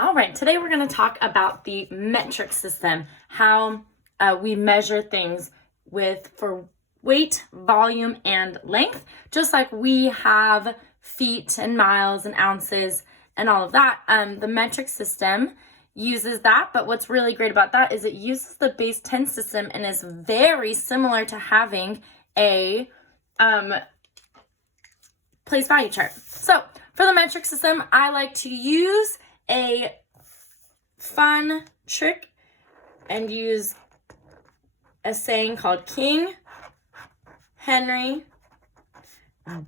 All right, today we're going to talk about the metric system, how we measure things for weight, volume, and length, just like we have feet and miles and ounces and all of that. The metric system uses that, but what's really great about that is it uses the base 10 system and is very similar to having a place value chart. So for the metric system, I like to use a fun trick and use a saying called King Henry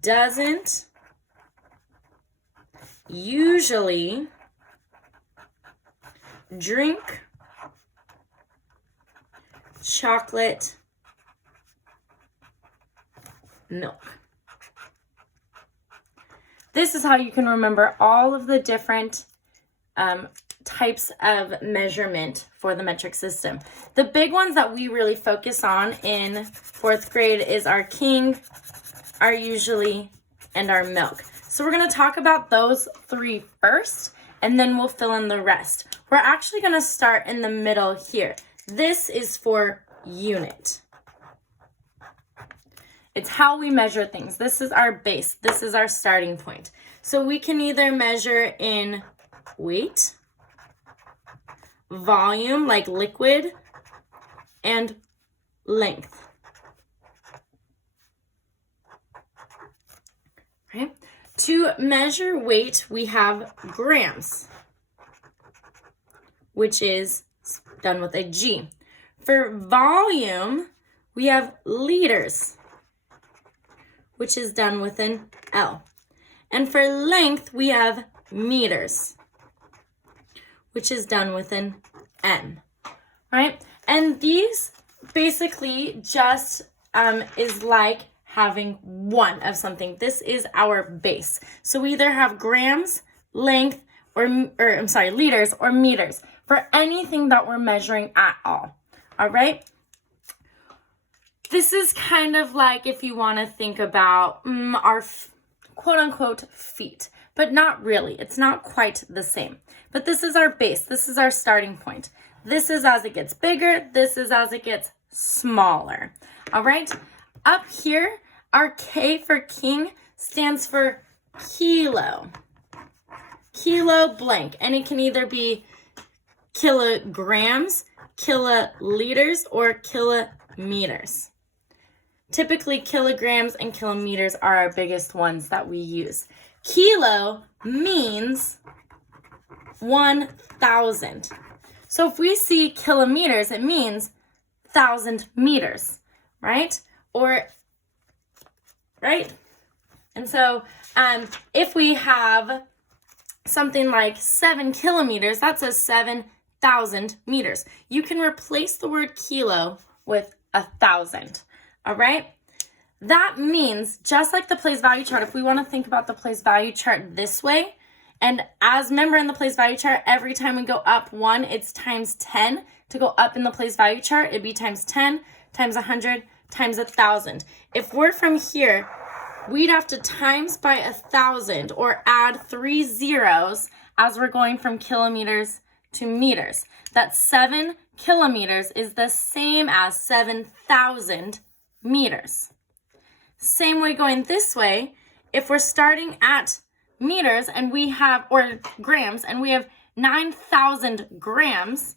doesn't usually drink chocolate milk. This is how you can remember all of the different types of measurement for the metric system. The big ones that we really focus on in 4th grade is our king, our usually, and our milk. So we're going to talk about those three first, and then we'll fill in the rest. We're actually going to start in the middle here. This is for unit. It's how we measure things. This is our base. This is our starting point. So we can either measure in weight, volume, like liquid, and length. Right? To measure weight, we have grams, which is done with a G. For volume, we have liters, which is done with an L. And for length, we have meters, which is done with an M, right? And these basically just is like having one of something. This is our base. So we either have grams, length, liters or meters for anything that we're measuring at all right? This is kind of like if you want to think about our quote-unquote feet, but not really. It's not quite the same. But this is our base. This is our starting point. This is as it gets bigger. This is as it gets smaller. All right? Up here, our K for king stands for kilo. Kilo blank. And it can either be kilograms, kiloliters, or kilometers. Typically, kilograms and kilometers are our biggest ones that we use. Kilo means 1,000. So if we see kilometers, it means 1,000 meters, right? Right? And so if we have something like 7 kilometers, that's a 7,000 meters. You can replace the word kilo with 1,000. All right? That means, just like the place value chart, if we want to think about the place value chart this way, and as remember in the place value chart, every time we go up 1, it's times 10. To go up in the place value chart, it'd be times 10, times 100, times 1,000. If we're from here, we'd have to times by 1,000 or add 3 zeros as we're going from kilometers to meters. That 7 kilometers is the same as 7,000 meters. Same way going this way, if we're starting at meters and we have, or grams, and we have 9,000 grams,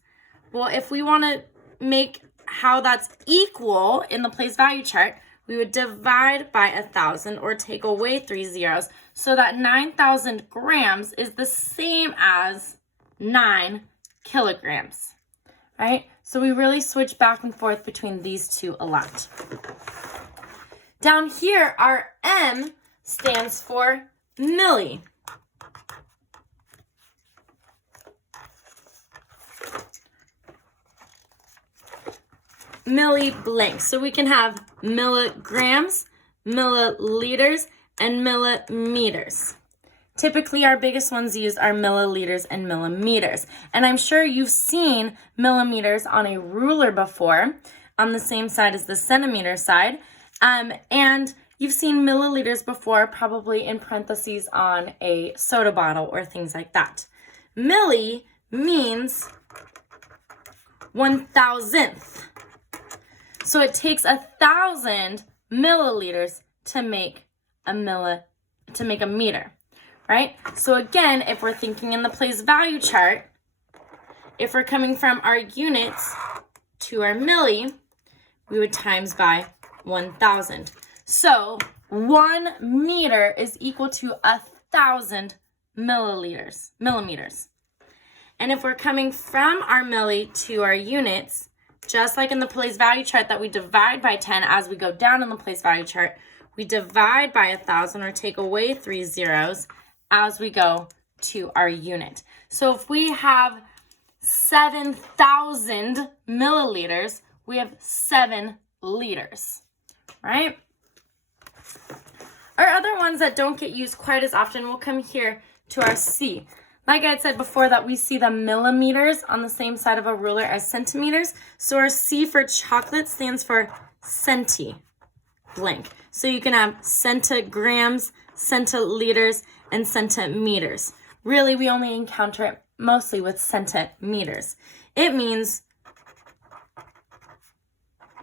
well, if we want to make how that's equal in the place value chart, we would divide by 1,000 or take away 3 zeros so that 9,000 grams is the same as 9 kilograms, right? So we really switch back and forth between these two a lot. Down here, our M stands for milli. Milli blank. So we can have milligrams, milliliters, and millimeters. Typically, our biggest ones used are milliliters and millimeters. And I'm sure you've seen millimeters on a ruler before, on the same side as the centimeter side. And you've seen milliliters before, probably in parentheses on a soda bottle or things like that. Milli means 1,000th. So it takes 1,000 milliliters to make a meter, right? So again, if we're thinking in the place value chart, if we're coming from our units to our milli, we would times by 1,000. So 1 meter is equal to 1,000 millimeters. And if we're coming from our milli to our units, just like in the place value chart that we divide by 10 as we go down in the place value chart, we divide by 1,000 or take away 3 zeros as we go to our unit. So if we have 7,000 milliliters, we have 7 liters, right? Our other ones that don't get used quite as often will come here to our C. Like I had said before that we see the millimeters on the same side of a ruler as centimeters. So our C for chocolate stands for centi blank. So you can have centigrams, centiliters, and centimeters. Really, we only encounter it mostly with centimeters. It means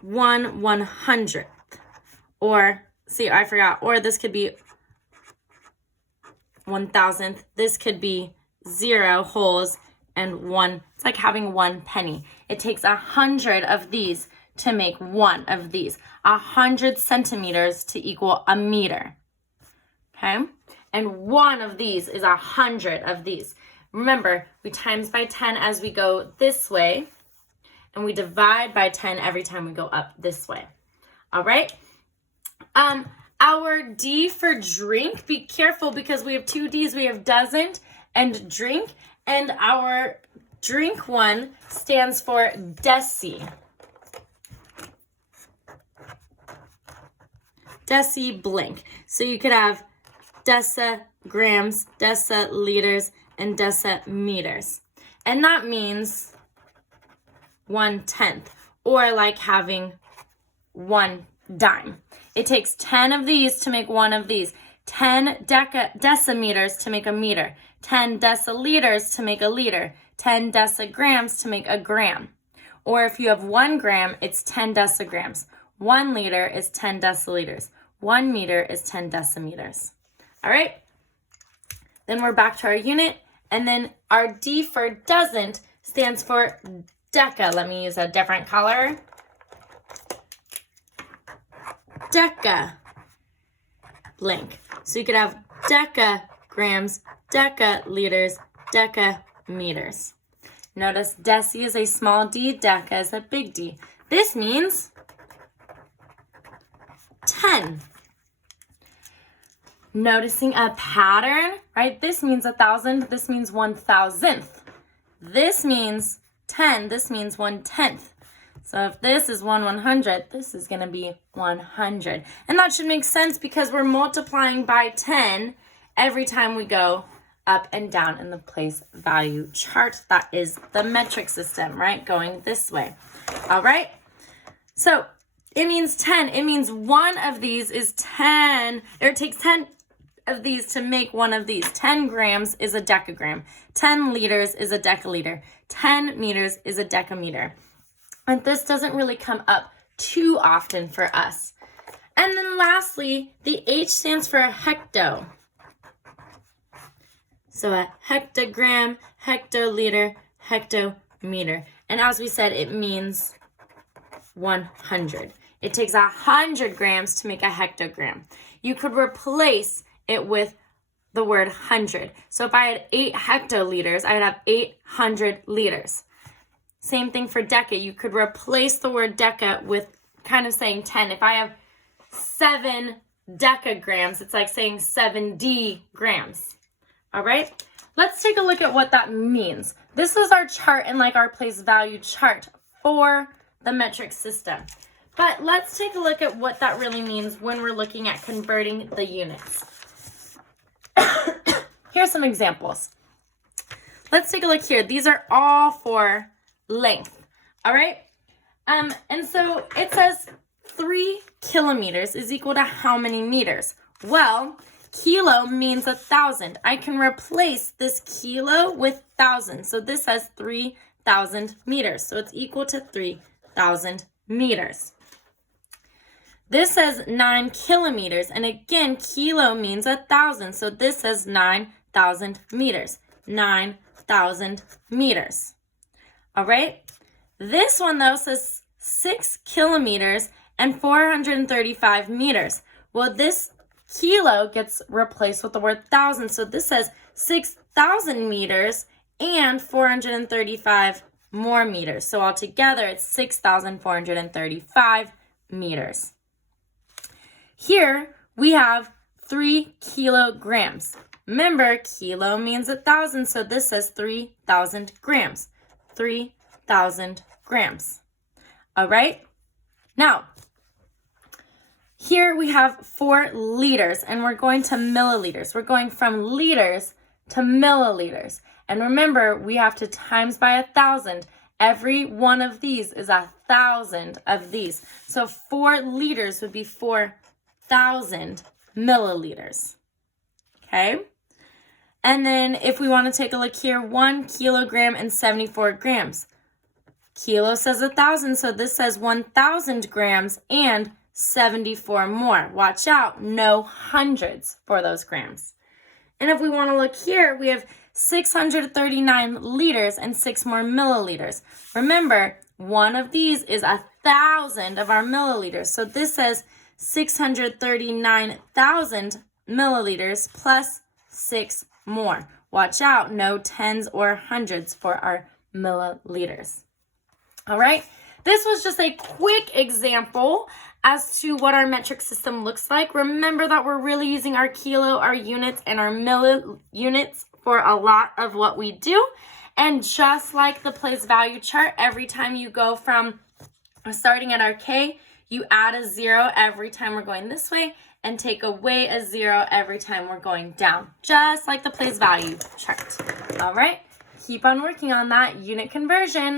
1/100th. Or, see, I forgot. Or this could be 1,000th. This could be 0 wholes and 1. It's like having 1 penny. It takes 100 of these to make 1 of these. 100 centimeters to equal a meter. Okay? And 1 of these is 100 of these. Remember, we times by 10 as we go this way, and we divide by 10 every time we go up this way. All right? Our D for drink, be careful because we have 2 D's. We have doesn't and drink, and our drink one stands for deci. Deci blank. So you could have decigrams, deciliters, and decimeters. And that means 1/10, or like having 1 dime. It takes 10 of these to make 1 of these. 10 decimeters to make a meter. 10 deciliters to make a liter. 10 decigrams to make a gram. Or if you have 1 gram, it's 10 decigrams. 1 liter is 10 deciliters. 1 meter is 10 decimeters. All right? Then we're back to our unit. And then our D for doesn't stands for deca. Let me use a different color. Deca blank. So you could have decagrams, decaliters, decameters. Notice deci is a small d, deca is a big D. This means 10. Noticing a pattern, right? This means 1,000, this means 1,000th. This means 10, this means 1/10. So if this is 1/100th, this is going to be 100. And that should make sense because we're multiplying by 10 every time we go up and down in the place value chart. That is the metric system, right? Going this way. All right? So it means 10. It means 1 of these is 10, or it takes 10 of these to make 1 of these. 10 grams is a decagram. 10 liters is a decaliter. 10 meters is a decameter. And this doesn't really come up too often for us. And then lastly, the H stands for hecto. So a hectogram, hectoliter, hectometer. And as we said, it means 100. It takes 100 grams to make a hectogram. You could replace it with the word 100. So if I had 8 hectoliters, I would have 800 liters. Same thing for deca. You could replace the word deca with kind of saying 10. If I have 7 decagrams, it's like saying 70 grams. All right? Let's take a look at what that means. This is our chart and like our place value chart for the metric system. But let's take a look at what that really means when we're looking at converting the units. Here's some examples. Let's take a look here. These are all for length. All right? And so it says 3 kilometers is equal to how many meters? Well, kilo means 1,000. I can replace this kilo with 1,000. So this has 3,000 meters. So it's equal to 3,000 meters. This says 9 kilometers. And again, kilo means 1,000. So this says 9,000 meters. 9,000 meters. All right. This one, though, says 6 kilometers and 435 meters. Well, this kilo gets replaced with the word 1,000. So this says 6,000 meters and 435 more meters. So altogether, it's 6,435 meters. Here, we have 3 kilograms. Remember, kilo means 1,000, so this says 3,000 grams. 3,000 grams. All right? Now, here we have 4 liters, and we're going to milliliters. We're going from liters to milliliters. And remember, we have to times by 1,000. Every one of these is 1,000 of these. So 4 liters would be 4,000 milliliters. Okay? And then if we want to take a look here, 1 kilogram and 74 grams. Kilo says 1,000, so this says 1,000 grams and 74 more. Watch out, no hundreds for those grams. And if we want to look here, we have 639 liters and 6 more milliliters. Remember, one of these is 1,000 of our milliliters. So this says 639,000 milliliters plus 6 more. Watch out, no tens or hundreds for our milliliters. All right, this was just a quick example as to what our metric system looks like. Remember that we're really using our kilo, our units, and our millunits for a lot of what we do. And just like the place value chart, every time you go from starting at our K, you add a 0 every time we're going this way and take away a 0 every time we're going down, just like the place value chart. All right, keep on working on that unit conversion.